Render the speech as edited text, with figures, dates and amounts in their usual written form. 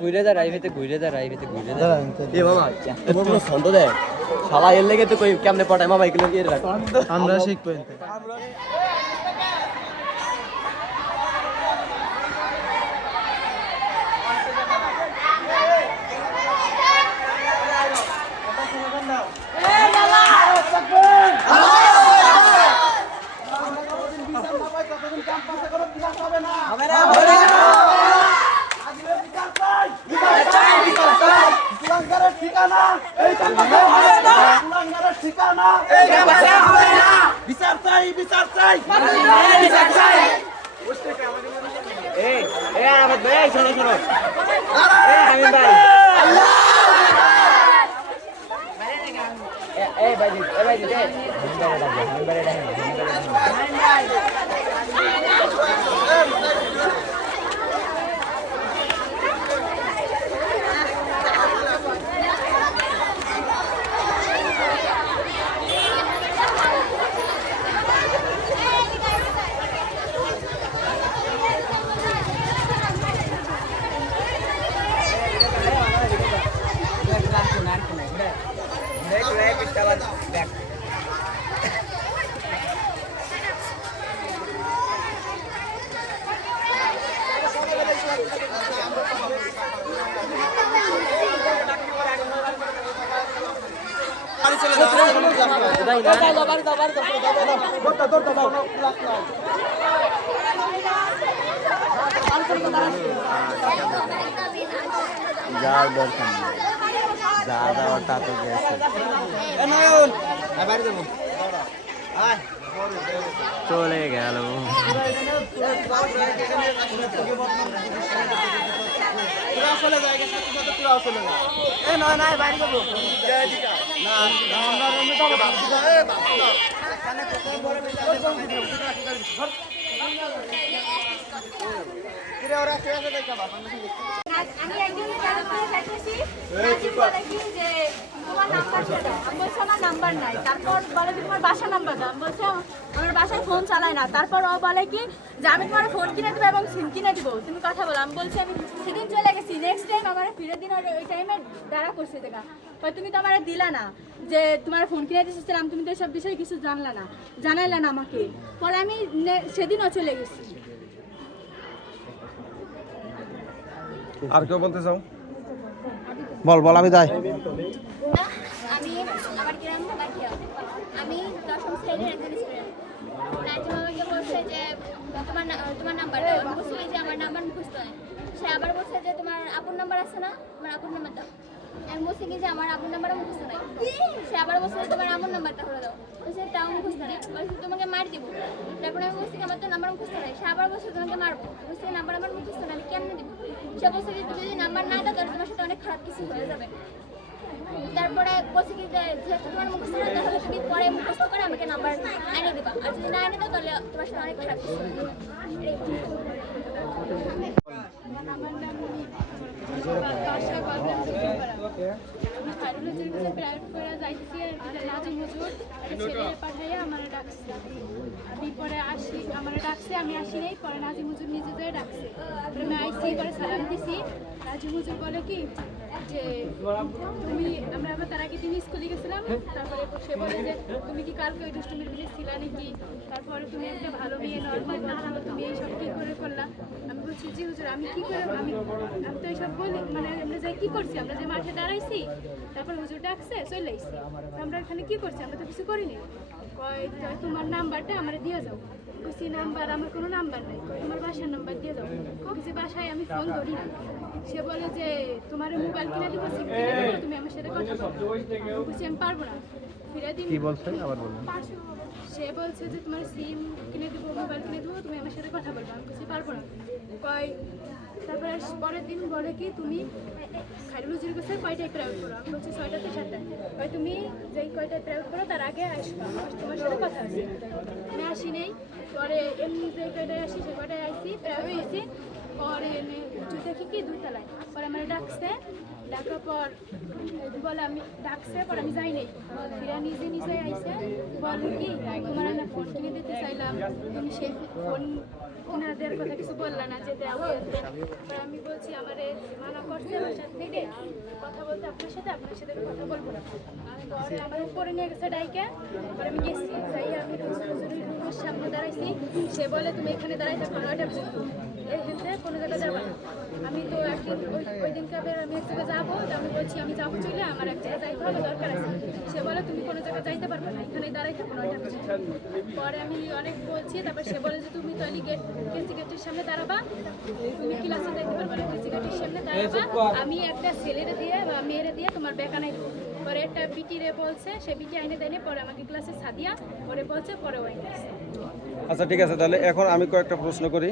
ঘুরে যা রাইভেতে ঘুরে যা রাইভেতে ঘুরে যা এ মামা তোমার কোনো ছন্দ দেয় শালা এর লেগে তো কই কেমনে পটায় মামা এগুলো কি রাখ আমরা শিখবো বিচার চাই বিচার চাই আহমেদ ভাই শোনো শোনো হামিম ভাই যার দরকার নেই যা দেওয়াটা তো গেছে চলে গেল আমি একজনের কাছে চাইতেছি রাজি বলে কি যে তোমার নাম্বার দাও আমি বলছি আমার নাম্বার নাই তারপর বলে কি তোমার বাসা নাম্বার দাও আমি বলছি আমার বাসায় ফোন চালায় না তারপর ও বলে কি যে আমি তোমার ফোন কিনে দেবো এবং সিম কিনে দিব তুমি কথা বলো আমি বলছি আমি সেদিন চলে গেছি নেক্সট টাইম আমার ফিরে দিন ওই টাইমে দাঁড়া করছে দেখা তুমি তো আমার দিলা না যে তোমার ফোন কিনে দিয়েছিলাম তুমি তো এইসব বিষয়ে কিছু জানলা না জানাইলে না আমাকে পরে আমি সেদিনও চলে গেছি। আর কেউ বলতে চাও বল বল আমি যাই আমি আমার গ্রাম বাকিয়া আমি 10ম শ্রেণীর একজন স্টুডেন্ট নাজিম আমাকে বলছে যে তোমার নাম্বার দাও আমি বলছি যে আমার নাম্বার মুখস্থ নয় সে আবার বলছে যে তোমার আপুর নাম্বার আছে না আমার আপুর নাম্বার দাও আমি বলছি কি যে আমার আপুর নাম্বারও মুখস্থ নাই সে আবার বলছে তোমার আপুর নাম্বারটা হলো দাও বলছে তাও মুখস্থ নাই বলছি তোমাকে মার দিব তারপরে আমি বলছি আমার তো নাম্বার মুখস্থ নাই সে আবার বলছে তোমাকে মারবো বলছি নাম্বার আমার মুখস্থ নাই আমি কেমনে দিব সে বলছে যে তুমি যদি নাম্বার না দাও তাহলে তোমার সাথে অনেক খারাপ কিছু হয়ে যাবে তারপরে বলছি কি যে যেহেতু তোমার মুখস্থ না তাহলে তুমি পরে মুখস্থ করে আমাকে নাম্বার এনে দিবা আর যদি না এনে দাও তাহলে তোমার সাথে অনেক খারাপ কিছু হয়ে যাবে আমি আসি নাই পরে নাজিম হুজুর নিজে যেয়ে ডাকছে আমি আইসি করে সালাম দিছি নাজিম হুজুর বলে কি যে তুমি আমরা আবার তার আগে দিন স্কুলে গেছিলাম তারপরে সে বলে যে তুমি কি কালকে ওই দুষ্টুমির ভিড়ে ছিলা নাকি তারপরে তুমি একটা ভালো মেয়ে নর্মাল না হলো তুমি এইসব কী করে করলা আমি বলছি জি হুজুর আমি কী করে আমি তো এইসব বলি মানে আমরা যাই কী করছি আমরা যে মাঠে দাঁড়াইছি তারপর হুজুর ডাকছে চলে আইসি আমরা এখানে কী করছি আমরা তো কিছু করিনি কয় তোমার নাম্বারটা আমার দিয়ে যাও বলছি নাম্বার আমার কোনো নাম্বার নাই তোমার বাসার নাম্বার দিয়ে যাও বলছি বাসায় আমি ফোন ধরি না সে বলে যে তোমার মোবাইল কিনে দিব সিম কিনে দেবো তুমি আমার সাথে কথা বলো বলছি আমি পারবো না ফিরে দিন কি বলছেন আবার বলুন সে বলছে যে তোমার সিম কিনে দেবো মোবাইল কিনে দেবো তুমি আমার সাথে কথা বলবো আমি বলছি পারবো না কয় তারপরে পরের দিন বলে কি তুমি খাইরুল হুজুরের কাছে কয়টায় প্রাইভেট করো আমি বলছি 6টাতে 7টায় কয় তুমি যেই কয়টায় প্রাইভেট করো তার আগে আসবো তোমার সাথে কথা আছে আমি আসি নেই পরে এমনি যে কয়টায় আসি সে কয়টায় আসি প্রাইভেট এসি পরে হুজুর দেখি কি 2 তলায় পরে আমার ডাকছে, ডাকার পর বলে আমি ডাকছে, পর আমি যাই নাই। ফিরা নিজে নিজে আইসে বলে কি তোমার একটা ফোন কিনে দিতে চাইলাম, তুমি সেই ফোন কিনা দেওয়ার কথা কিছু বললা না যে দেওয়া। আমি বলছি আমারে মানা করছে বাসার থেকে কথা বলতে, আপনার সাথে আমি কথা বলবো না। পরে আমার উপরে নিয়ে গেছে ডাইকে, পরে আমি গেছি, যাই আমি রুমের সামনে দাঁড়াইছি। সে বলে তুমি এখানে দাঁড়াই থাকো, 9টা পর্যন্ত এখানে কোনো জায়গায় যাবো না। আমি তো একদিন ওই দিনকে আবার আমি এক জায়গায় যাবো, তো আমি বলছি আমি যাবো চলে, আমার এক জায়গায় যাইতে হবে, দরকার আছে। সে বলে তুমি কোনো জায়গায় যাইতে পারবে না, এখানে দাঁড়াই থাকো 9টা পর্যন্ত। পরে আমি অনেক বলছি, তারপর সে বলে যে তুমি তো গেটের সামনে দাঁড়াবা, তুমি ক্লাসে যাইতে পারবে না, গেটের সামনে দাঁড়াবা। আমি একটা ছেলেরে দিয়ে বা মেয়েরে দিয়ে তোমার বেকানাই দেবো। পরে একটা বিটিরে বলছে, সে বিটি আইনে দেয়নি, পরে আমাকে ক্লাসে সাদিয়া পরে বলছে, পরে ওয়াইন। আচ্ছা ঠিক আছে, তাহলে এখন আমি কয়েকটা প্রশ্ন করি।